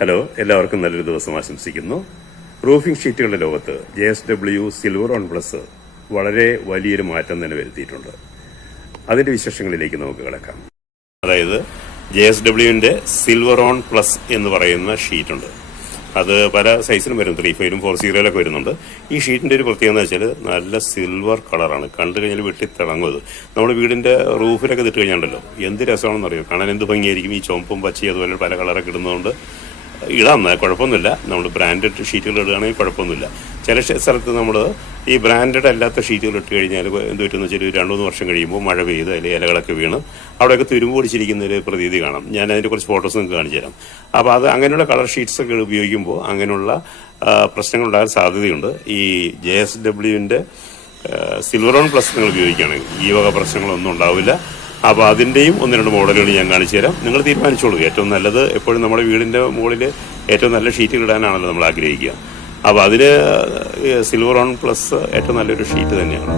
Hello, എല്ലാവർക്കും നല്ലൊരു ദിവസം ആശംസിക്കുന്നു. റൂഫിംഗ് ഷീറ്റുകളുടെ ലോകത്ത് JSW സിൽവർ ഓൺ പ്ലസ് വളരെ വലിയൊരു മാറ്റം തന്നെ വരുത്തിയിട്ടുണ്ട്. അതിന്റെ വിശേഷങ്ങളിലേക്ക് നമുക്ക് കിടക്കാം. അതായത് JSWന്റെ സിൽവർ ഓൺ പ്ലസ് എന്ന് പറയുന്ന ഷീറ്റുണ്ട്. അത് പല സൈസിലും വരും, 3.5 4.0 വരുന്നുണ്ട്. ഈ ഷീറ്റിന്റെ ഒരു പ്രത്യേകത എന്ന് വെച്ചാൽ നല്ല സിൽവർ കളറാണ്. കണ്ടു കഴിഞ്ഞാൽ വെട്ടിത്തിളങ്ങും. അത് നമ്മുടെ വീടിന്റെ റൂഫിലൊക്കെ ഇട്ട് കഴിഞ്ഞാണ്ടല്ലോ എന്ത് രസമാണെന്ന് അറിയാം. കാണാൻ എന്ത് ഭംഗിയായിരിക്കും. ഈ ചുവപ്പും പച്ചയും അതുപോലെ പല കളറൊക്കെ ഇടുന്നതുകൊണ്ട് ഇടാം, കുഴപ്പമൊന്നുമില്ല. നമ്മൾ ബ്രാൻഡഡ് ഷീറ്റുകൾ ഇടുകയാണെങ്കിൽ കുഴപ്പമൊന്നുമില്ല. ചില സ്ഥലത്ത് നമ്മൾ ഈ ബ്രാൻഡഡ് അല്ലാത്ത ഷീറ്റുകൾ ഇട്ട് കഴിഞ്ഞാൽ എന്ത് പറ്റുമെന്ന് വെച്ചാൽ 2-3 വർഷം കഴിയുമ്പോൾ മഴ പെയ്ത് അതിൽ ഇലകളൊക്കെ വീണ് അവിടെയൊക്കെ തുരുമ്പ് പൊടിച്ചിരിക്കുന്ന ഒരു പ്രതീതി കാണാം. ഞാൻ അതിൻ്റെ കുറച്ച് ഫോട്ടോസ് നിങ്ങൾക്ക് കാണിച്ചു തരാം. അപ്പോൾ അത് അങ്ങനെയുള്ള കളർ ഷീറ്റ്സ് ഒക്കെ ഉപയോഗിക്കുമ്പോൾ അങ്ങനെയുള്ള പ്രശ്നങ്ങളുണ്ടാകാൻ സാധ്യതയുണ്ട്. ഈ JSWന്റെ സിൽവർ ഓൺ പ്ലസ് നിങ്ങൾ ഉപയോഗിക്കുകയാണെങ്കിൽ ഈ വക പ്രശ്നങ്ങളൊന്നും ഉണ്ടാവില്ല. അപ്പോൾ അതിൻ്റെയും 1-2 മോഡലുകൾ ഞാൻ കാണിച്ചു തരാം. നിങ്ങൾ തീരുമാനിച്ചോളൂ. ഏറ്റവും നല്ലത് എപ്പോഴും നമ്മുടെ വീടിൻ്റെ മുകളിൽ ഏറ്റവും നല്ല ഷീറ്റുകൾ ഇടാനാണല്ലോ നമ്മൾ ആഗ്രഹിക്കുക. അപ്പോൾ അതിന് സിൽവർ ഓൺ പ്ലസ് ഏറ്റവും നല്ലൊരു ഷീറ്റ് തന്നെയാണ്.